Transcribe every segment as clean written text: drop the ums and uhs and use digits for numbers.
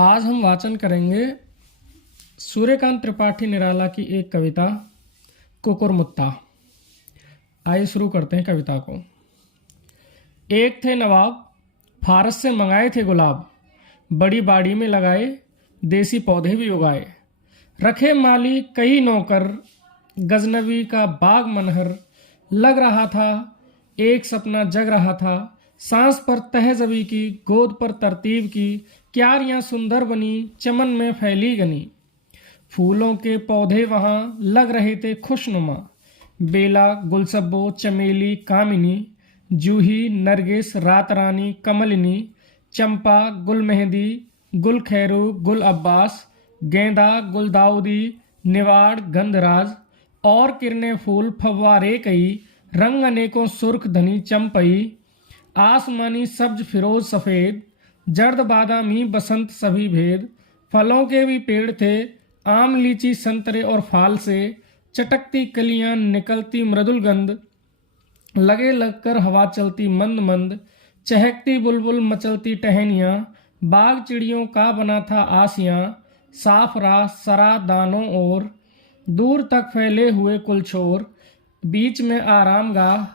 आज हम वाचन करेंगे सूर्यकांत त्रिपाठी निराला की एक कविता कुकुरमुत्ता। आइए शुरू करते हैं कविता को। एक थे नवाब, फारस से मंगाए थे गुलाब, बड़ी बाड़ी में लगाए, देसी पौधे भी उगाए। रखे माली कई नौकर, गजनवी का बाग मनहर, लग रहा था एक सपना जग रहा था। सांस पर तहज़बी की, गोद पर तरतीब की, क्यारियां सुंदर बनी, चमन में फैली गनी। फूलों के पौधे वहां लग रहे थे खुशनुमा, बेला, गुलसब्बो, चमेली, कामिनी, जूही, नरगिस, रात रानी, कमलिनी, चंपा, गुल मेहंदी, गुल खैरू, गुल अब्बास, गेंदा, गुलदाउदी, निवाड़, गंधराज और किरने फूल फव्वारे कई, रंग अनेकों सुर्ख धनी चंपई, आसमानी सब्ज फिरोज सफ़ेद, जर्द बादामी बसंत सभी भेद। फलों के भी पेड़ थे, आम, लीची, संतरे और फाल से, चटकती कलियां निकलती मृदुल गंध, लगे लगकर हवा चलती मंद मंद, चहकती बुलबुल मचलती टहनियां। बाग चिड़ियों का बना था आसियां, साफ राह सरा दानों और, दूर तक फैले हुए कुलछोर। बीच में आरामगाह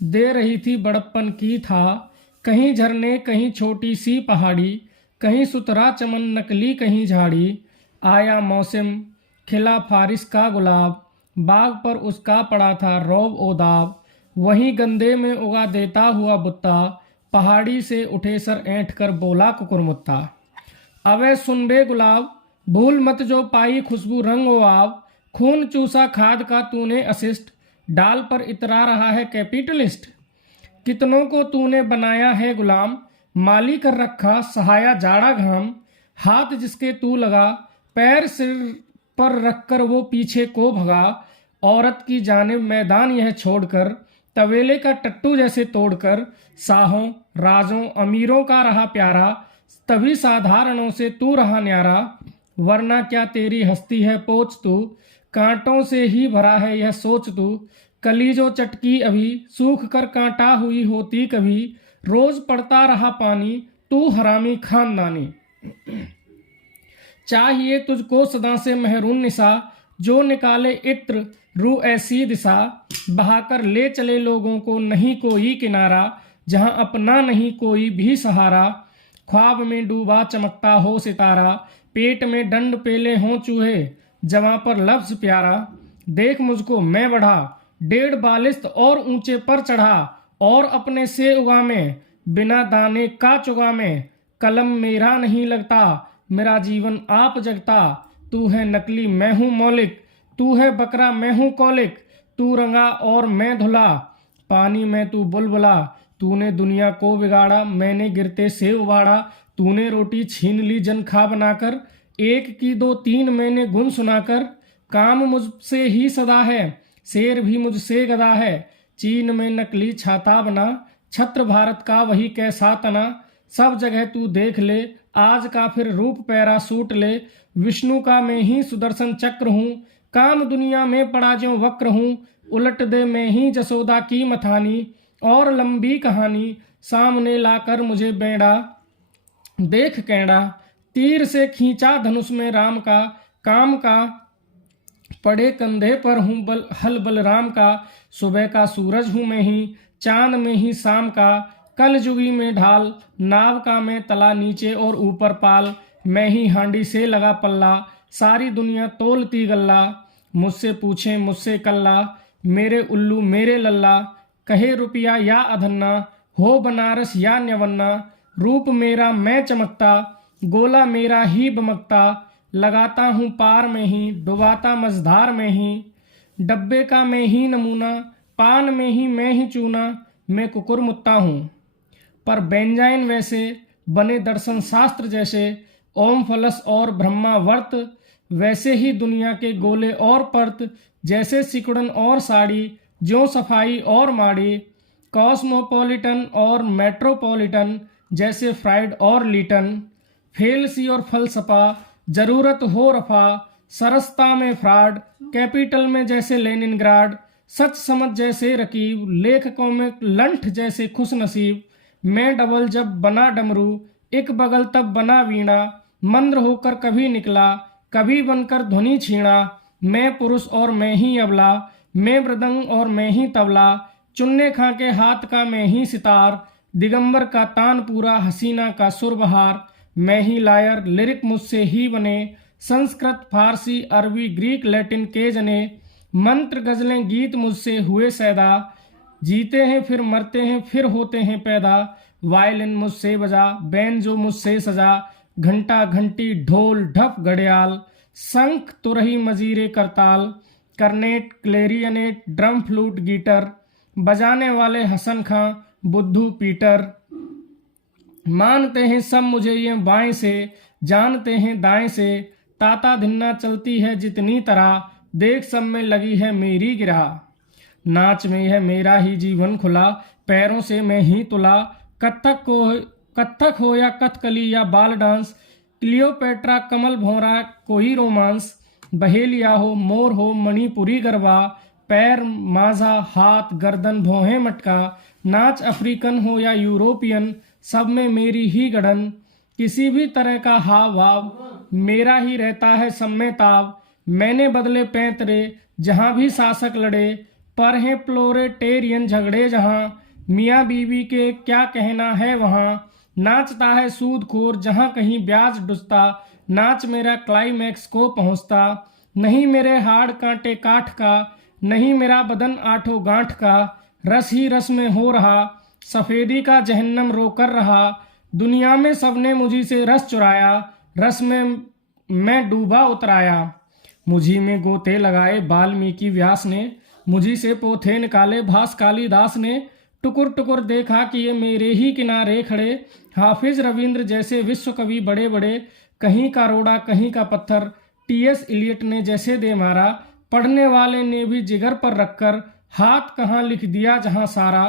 दे रही थी बड़प्पन की था, कहीं झरने कहीं छोटी सी पहाड़ी, कहीं सुतरा चमन नकली कहीं झाड़ी। आया मौसम खिला फारिस का गुलाब, बाग पर उसका पड़ा था रौब ओदाब। वहीं गंदे में उगा देता हुआ बुत्ता, पहाड़ी से उठे सर ऐंठ कर बोला कुकुरमुत्ता। अवे सुन बे गुलाब, भूल मत जो पाई खुशबू रंग ओ आब, खून चूसा खाद का तूने असिस्ट, डाल पर इतरा रहा है कैपिटलिस्ट। कितनों को तूने बनाया है गुलाम, माली कर रखा सहाया जाड़ा घाम। हाथ जिसके तू लगा, पैर सिर पर रखकर वो पीछे को भगा। औरत की जानिब मैदान यह छोड़कर, तवेले का टट्टू जैसे तोड़कर। साहों राजों अमीरों का रहा प्यारा, तभी साधारणों से तू रहा न्यारा। वरना क्या तेरी हस्ती है पोच तू, कांटों से ही भरा है यह सोच तू। कली जो चटकी अभी, सूख कर कांटा हुई होती कभी। रोज पड़ता रहा पानी, तू हरामी खानदानी। चाहिए तुझको सदा से महरूम निशा, जो निकाले इत्र रू ऐसी दिशा। बहाकर ले चले लोगों को नहीं कोई किनारा, जहां अपना नहीं कोई भी सहारा। ख्वाब में डूबा चमकता हो सितारा, पेट में डंड पेले हों चूहे, जवां पर लफ्ज प्यारा। देख मुझको मैं बढ़ा, 1.5 बालिस्त और ऊंचे पर चढ़ा, और अपने से उगा में, बिना दाने का चुगा में। कलम मेरा नहीं लगता, मेरा जीवन आप जगता। तू है नकली मैं हूँ मौलिक, तू है बकरा मैं हूँ कौलिक। तू रंगा और मैं धुला, पानी में तू बुलबुला। तूने दुनिया को बिगाड़ा, मैंने गिरते से उबाड़ा। तूने रोटी छीन ली जन खा बनाकर, एक की दो तीन मैंने गुन सुनाकर। काम मुझसे ही सदा है, शेर भी मुझसे गदा है। चीन में नकली छाता बना, छत्र भारत का वही कैसा तना। सब जगह तू देख ले, आज का फिर रूप पैरासूट ले। विष्णु का मैं ही सुदर्शन चक्र हूँ, काम दुनिया में पड़ा ज्यों वक्र हूँ। उलट दे मैं ही जसोदा की मथानी, और लंबी कहानी सामने लाकर मुझे बेड़ा। देख कैंडा, तीर से खींचा धनुष में राम का, काम का पड़े कंधे पर हूँ हल बलराम का। सुबह का सूरज हूँ मैं ही, चांद में ही शाम का। कल जुगी में ढाल, नाव का मैं तला, नीचे और ऊपर पाल। मैं ही हांडी से लगा पल्ला, सारी दुनिया तोलती गल्ला। मुझसे पूछे मुझसे कल्ला, मेरे उल्लू मेरे लल्ला। कहे रुपया या अधन्ना, हो बनारस या न्यवन्ना। रूप मेरा मैं चमकता, गोला मेरा ही बमकता। लगाता हूँ पार में ही, डुबाता मझधार में ही। डब्बे का मैं ही नमूना, पान में ही मैं ही चूना। मैं कुकुरमुत्ता हूँ पर बेंजाइन वैसे, बने दर्शन शास्त्र जैसे। ओम फलस और ब्रह्मावर्त, वैसे ही दुनिया के गोले और पर्त। जैसे सिकुड़न और साड़ी, ज्यों सफाई और माड़ी। कॉस्मोपॉलिटन और मेट्रोपॉलिटन, जैसे फ्राइड और लीटन। फेलसी और फलसफा, जरूरत हो रफा। सरसता में फ्रॉड, कैपिटल में जैसे लेनिनग्राड। सच समझ जैसे रकीब, लेखकों में लंठ जैसे खुश नसीब। मैं डबल जब बना डमरू, एक बगल तब बना वीणा। मंद्र होकर कभी निकला, कभी बनकर ध्वनि छीणा। मैं पुरुष और मैं ही अबला, मैं मृदंग और मैं ही तबला। चुन्ने खां के हाथ का मैं ही सितार, दिगंबर का तान पूरा हसीना का सुरबहार। मैं ही लायर, लिरिक मुझसे ही बने, संस्कृत फारसी अरबी ग्रीक लैटिन के जने। मंत्र गजलें गीत मुझसे हुए सैदा, जीते हैं फिर मरते हैं फिर होते हैं पैदा। वायलिन मुझसे बजा, बैंजो मुझसे सजा, घंटा घंटी ढोल ढप घड़ियाल। शंख तुरही मजीरे करताल, करनेट क्लेरियनेट ड्रम फ्लूट गीटर। बजाने वाले हसन खां बुद्धू पीटर। मानते हैं सब मुझे ये बाएं से, जानते हैं दाएं से। ताता धिन्ना चलती है जितनी तरह, देख सब में लगी है मेरी गिरा। नाच में है मेरा ही जीवन खुला, पैरों से मैं ही तुला। कत्थक हो या कथकली या बाल डांस, क्लियोपेट्रा कमल भौरा कोई रोमांस। बहेलिया हो मोर हो मणिपुरी गरबा, पैर माझा हाथ गर्दन भौहें मटका। नाच अफ्रीकन हो या यूरोपियन, सब में मेरी ही गढ़न। किसी भी तरह का हाव भाव मेरा ही रहता है सब में ताव। मैंने बदले पैंतरे जहां भी शासक लड़े, पर हैं प्लोरेटेरियन झगड़े जहां। मियाँ बीवी के क्या कहना है वहां, नाचता है सूदखोर जहां कहीं ब्याज डुसता। नाच मेरा क्लाइमैक्स को पहुंचता, नहीं मेरे हाड़ कांटे काठ का, नहीं मेरा बदन आठों गांठ का। रस ही रस में हो रहा, सफेदी का जहन्नम रो कर रहा। दुनिया में सबने मुझी से रस चुराया, रस में मैं डूबा उतराया। मुझी में गोते लगाए वाल्मीकि व्यास ने, मुझी से पोथे निकाले भास कालिदास ने। टुकुर टुकुर देखा कि ये मेरे ही किनारे खड़े, हाफिज रविंद्र जैसे विश्व कवि बड़े बड़े। कहीं का रोड़ा कहीं का पत्थर, टीएस इलियट ने जैसे दे मारा। पढ़ने वाले ने भी जिगर पर रखकर हाथ कहाँ लिख दिया जहां सारा।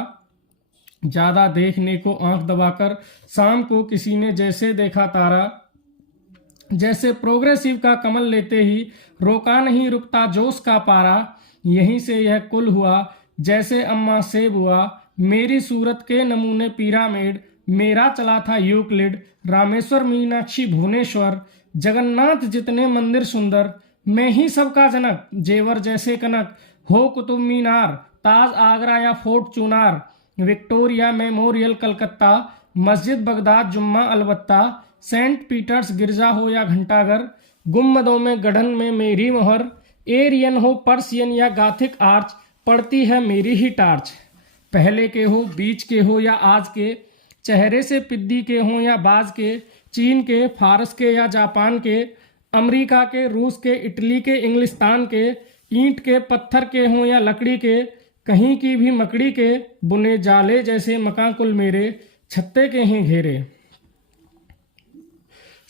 ज्यादा देखने को आंख दबाकर, शाम को किसी ने जैसे देखा तारा। जैसे प्रोग्रेसिव का कमल लेते ही रोका नहीं रुकता जोश का पारा। यहीं से यह कुल हुआ जैसे अम्मा सेब हुआ, मेरी सूरत के नमूने पिरामिड। मेरा चला था यूक्लिड, रामेश्वर मीनाक्षी भुवनेश्वर। जगन्नाथ जितने मंदिर सुंदर, मैं ही सबका जनक। जेवर जैसे कनक हो कुतुब मीनार, ताज आगरा या fort Chunar. Victoria memorial Calcutta, मस्जिद बगदाद जुम्मा अलबत्ता। सेंट पीटर्स गिरजा हो या घंटाघर, गुम्बदों में गढ़न में मेरी मोहर। एरियन हो पर्सियन या गाथिक आर्च, पड़ती है मेरी ही टार्च। पहले के हो बीच के हो या आज के, चेहरे से पिद्दी के हो या बाज के। चीन के फारस के या जापान के, अमेरिका के रूस के इटली के इंग्लिस्तान के। ईंट के पत्थर के हों या लकड़ी के, कहीं की भी मकड़ी के। बुने जाले जैसे मकाकुल मेरे, छत्ते के हैं घेरे।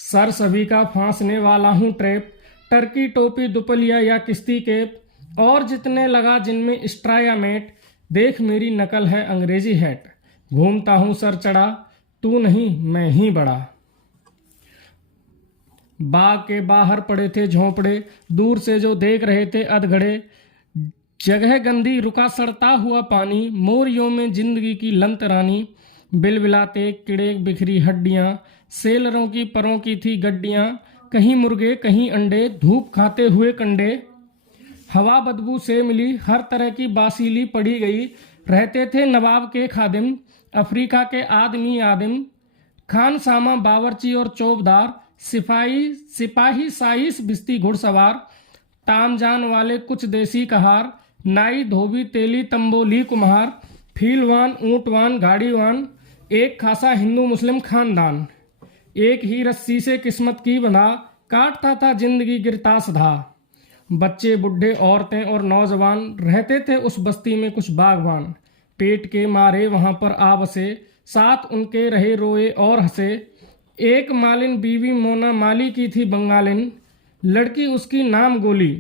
सर सभी का फांसने वाला हूँ ट्रैप, टर्की टोपी दुपलिया या किस्ती केप। और जितने लगा जिनमें स्ट्रा या मेट, देख मेरी नकल है अंग्रेजी हैट। घूमता हूँ सर चढ़ा, तू नहीं मैं ही बड़ा। बाग के बाहर पड़े थे झोंपड़े, दूर से जो देख रहे थे अधगड़े। जगह गंदी रुका सड़ता हुआ पानी, मोरियों में जिंदगी की लंत रानी। बिलबिलाते किड़े बिखरी हड्डियां, सेलरों की परों की थी गड्डियां। कहीं मुर्गे कहीं अंडे, धूप खाते हुए कंडे। हवा बदबू से मिली हर तरह की बासीली पड़ी गई। रहते थे नवाब के खादिम, अफ्रीका के आदमी आदिम। खान सामा बावर्ची और चौबदार, सिपाही साइस भिस्ती घुड़सवार। तामजान वाले कुछ देसी कहार, नाई धोबी तेली तंबोली कुम्हार। फीलवान ऊंटवान गाड़ीवान, एक खासा हिंदू मुस्लिम खानदान। एक ही रस्सी से किस्मत की बंधा, काटता था जिंदगी गिरता सधा। बच्चे बुढ़े औरतें और नौजवान, रहते थे उस बस्ती में कुछ बागवान। पेट के मारे वहां पर आ बसे, साथ उनके रहे रोए और हंसे। एक मालिन बीवी मोना माली की थी बंगालिन, लड़की उसकी नाम गोली,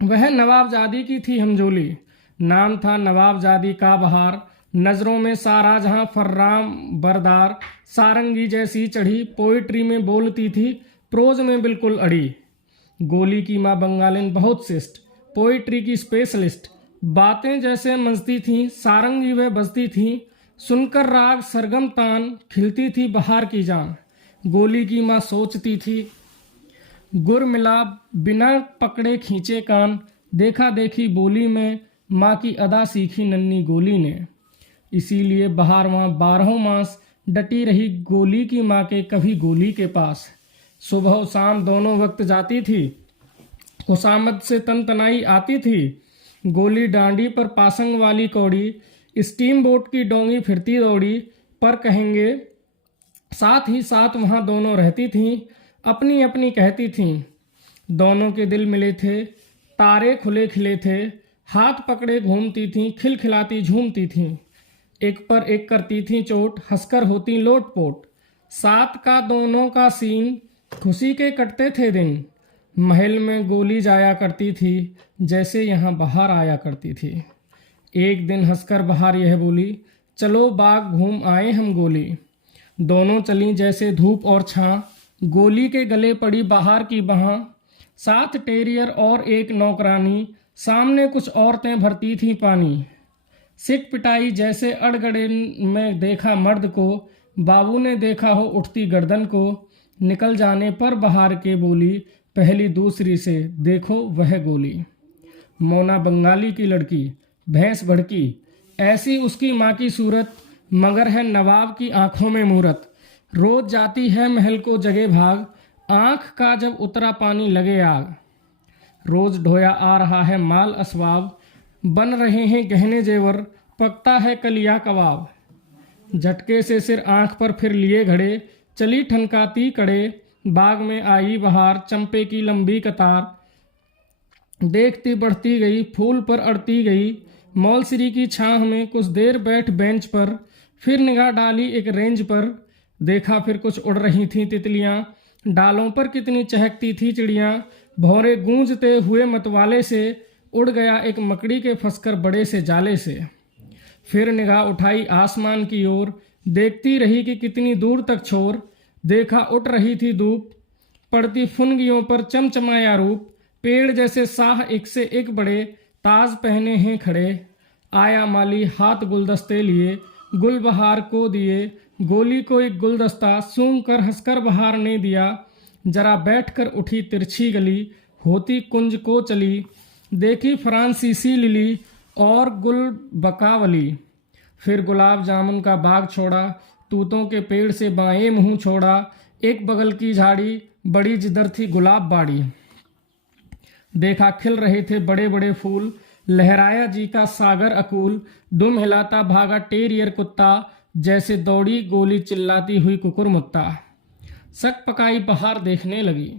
वह नवाबजादी की थी हमजोली। नाम था नवाबजादी का बहार, नजरों में सारा जहां फर्राम बरदार। सारंगी जैसी चढ़ी, पोइट्री में बोलती थी, प्रोज में बिल्कुल अड़ी। गोली की माँ बंगालिन बहुत शिष्ट, पोइट्री की स्पेशलिस्ट। बातें जैसे मजती थीं, सारंगी वे बजती थीं। सुनकर राग सरगम तान, खिलती थी बहार की जान। गोली की माँ सोचती थी। गुर मिला बिना पकड़े खींचे कान, देखा देखी बोली में माँ की अदा सीखी नन्ही गोली ने। इसीलिए बहार वहाँ 12 मास डटी रही गोली की माँ के कभी गोली के पास। सुबह शाम दोनों वक्त जाती थी, खुशामद से तनतनाई आती थी। गोली डांडी पर पासंग वाली कौड़ी, स्टीम बोट की डोंगी फिरती दौड़ी, पर कहेंगे साथ ही साथ वहाँ दोनों रहती थीं, अपनी अपनी कहती थीं। दोनों के दिल मिले थे, तारे खुले खिले थे, हाथ पकड़े घूमती थीं, खिलखिलाती झूमती थीं। एक पर एक करती थीं चोट, हंसकर होती लोटपोट। साथ का दोनों का सीन, खुशी के कटते थे दिन। महल में गोली जाया करती थी, जैसे यहाँ बाहर आया करती थी। एक दिन हंसकर बाहर यह बोली, चलो बाग घूम आए हम गोली। दोनों चली जैसे धूप और छां, गोली के गले पड़ी बाहर की बहां। 7 टेरियर और एक नौकरानी, सामने कुछ औरतें भरती थीं पानी। सिक पिटाई जैसे अड़गड़े में देखा मर्द को, बाबू ने देखा हो उठती गर्दन को। निकल जाने पर बाहर के बोली, पहली दूसरी से देखो वह गोली। मोना बंगाली की लड़की, भैंस भड़की, ऐसी उसकी माँ की सूरत, मगर है नवाब की आंखों में मूरत। रोज जाती है महल को जगे भाग, आंख का जब उतरा पानी लगे आग। रोज ढोया आ रहा है माल असवाब, बन रहे हैं गहने जेवर, पकता है कलिया कबाब। झटके से सिर आंख पर फिर लिए घड़े, चली ठनकाती कड़े। बाग में आई बहार, चंपे की लंबी कतार। देखती बढ़ती गई, फूल पर अड़ती गई। मौलसरी की छांव में कुछ देर बैठ बेंच पर, फिर निगाह डाली एक रेंज पर। देखा फिर कुछ उड़ रही थीं तितलियां, डालों पर कितनी चहकती थी चिड़ियां। भौरे गूंजते हुए मतवाले से, उड़ गया एक मकड़ी के फंसकर बड़े से जाले से। फिर निगाह उठाई आसमान की ओर, देखती रही कि कितनी दूर तक छोर। देखा उठ रही थी धूप, पड़ती फुनगियों पर चमचमाया रूप। पेड़ जैसे साह एक से एक बड़े, ताज पहने हैं खड़े। आया माली हाथ गुलदस्ते लिए, गुल बहार को दिए। गोली को एक गुलदस्ता सूंघ कर हंसकर बहार ने दिया। जरा बैठकर उठी तिरछी गली, होती कुंज को चली। देखी फ्रांसीसी लिली और गुल बकावली। फिर गुलाब जामुन का बाग छोड़ा, तूतों के पेड़ से बाएं मुंह छोड़ा। एक बगल की झाड़ी बड़ी जिधर थी गुलाब बाड़ी। देखा खिल रहे थे बड़े बड़े फूल, लहराया जी का सागर अकूल। दुम हिलाता भागा टेरियर कुत्ता, जैसे दौड़ी गोली चिल्लाती हुई कुकुरमुत्ता। सक पकाई बहार देखने लगी,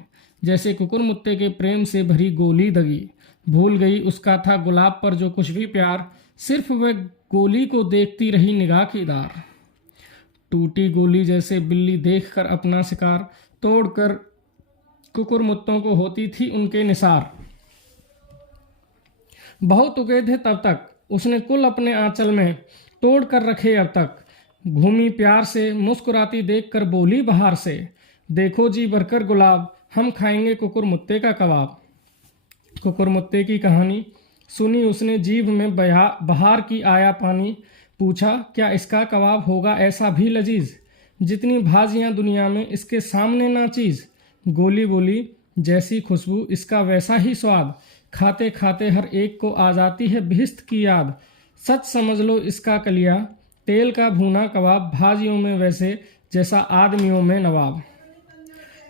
जैसे कुकुरमुत्ते के प्रेम से भरी गोली दगी। भूल गई उसका था गुलाब पर जो कुछ भी प्यार, सिर्फ वह गोली को देखती रही निगाह की दार। टूटी गोली जैसे बिल्ली देखकर अपना शिकार, तोड़कर कुकुरमुत्तों को होती थी उनके निसार। बहुत उगे थे तब तक उसने कुल अपने आंचल में, तोड़ कर रखे अब तक। घूमी प्यार से मुस्कुराती देखकर बोली बहार से, देखो जी भरकर गुलाब, हम खाएंगे कुकुरमुत्ते का कबाब। कुकुरमुत्ते की कहानी सुनी उसने, जीभ में बहार की आया पानी। पूछा क्या इसका कबाब होगा ऐसा भी लजीज, जितनी भाजियां दुनिया में इसके सामने ना चीज। गोली बोली जैसी खुशबू इसका वैसा ही स्वाद, खाते खाते हर एक को आ जाती है बिहिस्त की याद। सच समझ लो इसका कलिया, तेल का भुना कबाब, भाजियों में वैसे जैसा आदमियों में नवाब।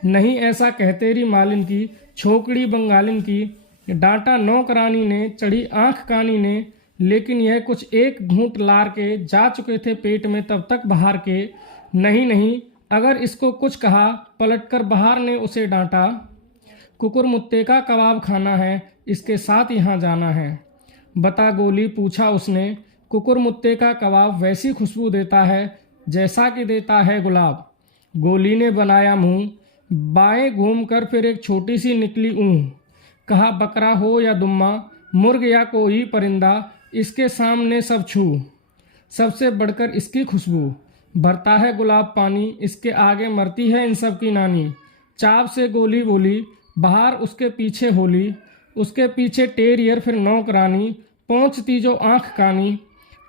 नहीं ऐसा कहते री मालिन की, छोकड़ी बंगालिन की। डांटा नौकरानी ने, चढ़ी आंख कानी ने, लेकिन यह कुछ एक घूंट लार के जा चुके थे पेट में तब तक बहार के। नहीं नहीं, अगर इसको कुछ कहा, पलटकर बहार ने उसे डांटा। कुकुरमुत्ते का कबाब खाना है, इसके साथ यहाँ जाना है। बता गोली, पूछा उसने। कुकुरमुत्ते का कबाब वैसी खुशबू देता है जैसा कि देता है गुलाब। गोली ने बनाया मुंह, बाएं घूमकर फिर एक छोटी सी निकली ऊँह। कहा बकरा हो या दुम्मा, मुर्ग या कोई परिंदा, इसके सामने सब छू। सबसे बढ़कर इसकी खुशबू, भरता है गुलाब पानी, इसके आगे मरती है इन सब की नानी। चाव से गोली बोली, बाहर उसके पीछे होली। उसके पीछे टेरियर फिर नौकरानी, पहुंचती जो आंख कानी।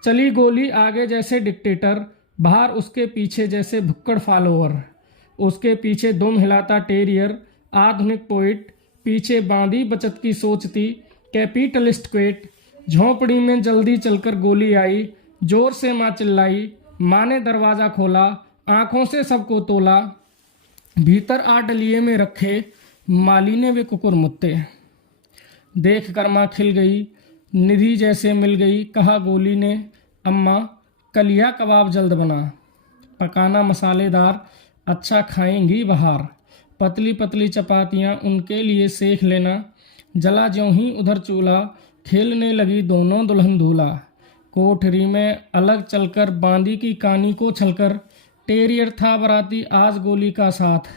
चली गोली आगे जैसे डिक्टेटर, बाहर उसके पीछे जैसे भुक्कड़ फॉलोअर। उसके पीछे दुम हिलाता टेरियर, आधुनिक पोइट, पीछे बांधी बचत की सोचती कैपिटलिस्ट क्वेट। झोंपड़ी में जल्दी चलकर गोली आई, जोर से माँ चिल्लाई, माँ ने दरवाज़ा खोला, आंखों से सबको तोला, भीतर आ डलिए में रखे माली ने वे कुकुरमुत्ते। देख कर माँ खिल गई, निधि जैसे मिल गई, कहा गोली ने, अम्मा कलिया कबाब जल्द बना, पकाना मसालेदार, अच्छा खाएंगी बाहर। पतली पतली चपातियाँ उनके लिए सेक लेना। जला ज्यों ही उधर चूल्हा, खेलने लगी दोनों दुल्हन दूल्हा। कोठरी में अलग चलकर बांदी की कानी को छलकर, टेरियर था बराती आज गोली का साथ।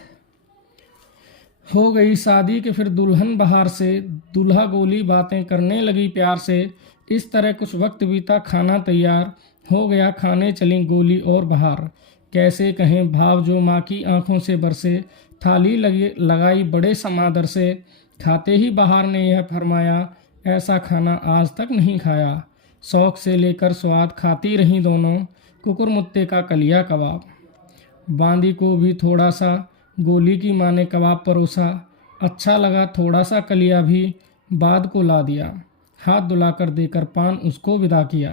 हो गई शादी के फिर दुल्हन बाहर से, दूल्हा गोली बातें करने लगी प्यार से। इस तरह कुछ वक्त बीता, खाना तैयार हो गया, खाने चली गोली और बाहर। कैसे कहें भाव जो माँ की आंखों से बरसे, थाली लगाई बड़े समादर से। खाते ही बाहर ने यह फरमाया, ऐसा खाना आज तक नहीं खाया। शौक से लेकर स्वाद खाती रहीं दोनों, कुकुरमुत्ते का कलिया कबाब। बांदी को भी थोड़ा सा गोली की माँ ने कबाब परोसा, अच्छा लगा थोड़ा सा कलिया भी बाद को ला दिया। हाथ धुलाकर देकर पान उसको विदा किया।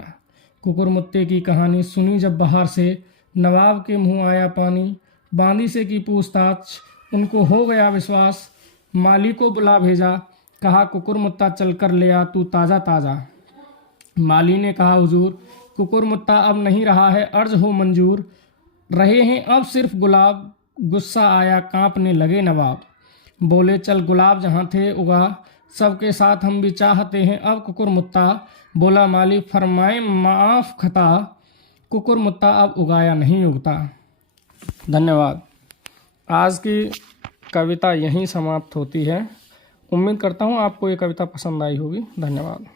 कुकुरमुत्ते की कहानी सुनी जब बाहर से, नवाब के मुंह आया पानी। बांदी से की पूछताछ, उनको हो गया विश्वास। माली को बुला भेजा, कहा कुकुरमुत्ता चल कर ले आ तू ताज़ा ताज़ा। माली ने कहा हुजूर कुकुरमुत्ता अब नहीं रहा है, अर्ज हो मंजूर, रहे हैं अब सिर्फ गुलाब। गुस्सा आया कांपने लगे नवाब, बोले चल गुलाब जहाँ थे उगा, सबके साथ हम भी चाहते हैं अब कुकुरमुत्ता। बोला माली फरमाए माफ़ खता, कुकुरमुत्ता अब उगाया नहीं उगता। धन्यवाद। आज की कविता यहीं समाप्त होती है। उम्मीद करता हूँ आपको ये कविता पसंद आई होगी। धन्यवाद।